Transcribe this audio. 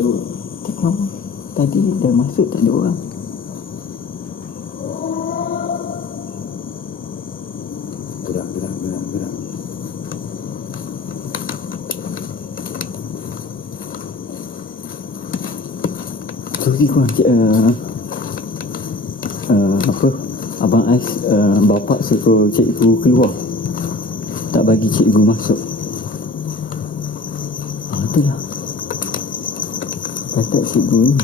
Tengok, tadi dah masuk tak ada orang. Gerak. Sorry kau apa Abang Ais bapak suruh cikgu keluar, tak bagi cikgu masuk. Itulah kata cikgu ni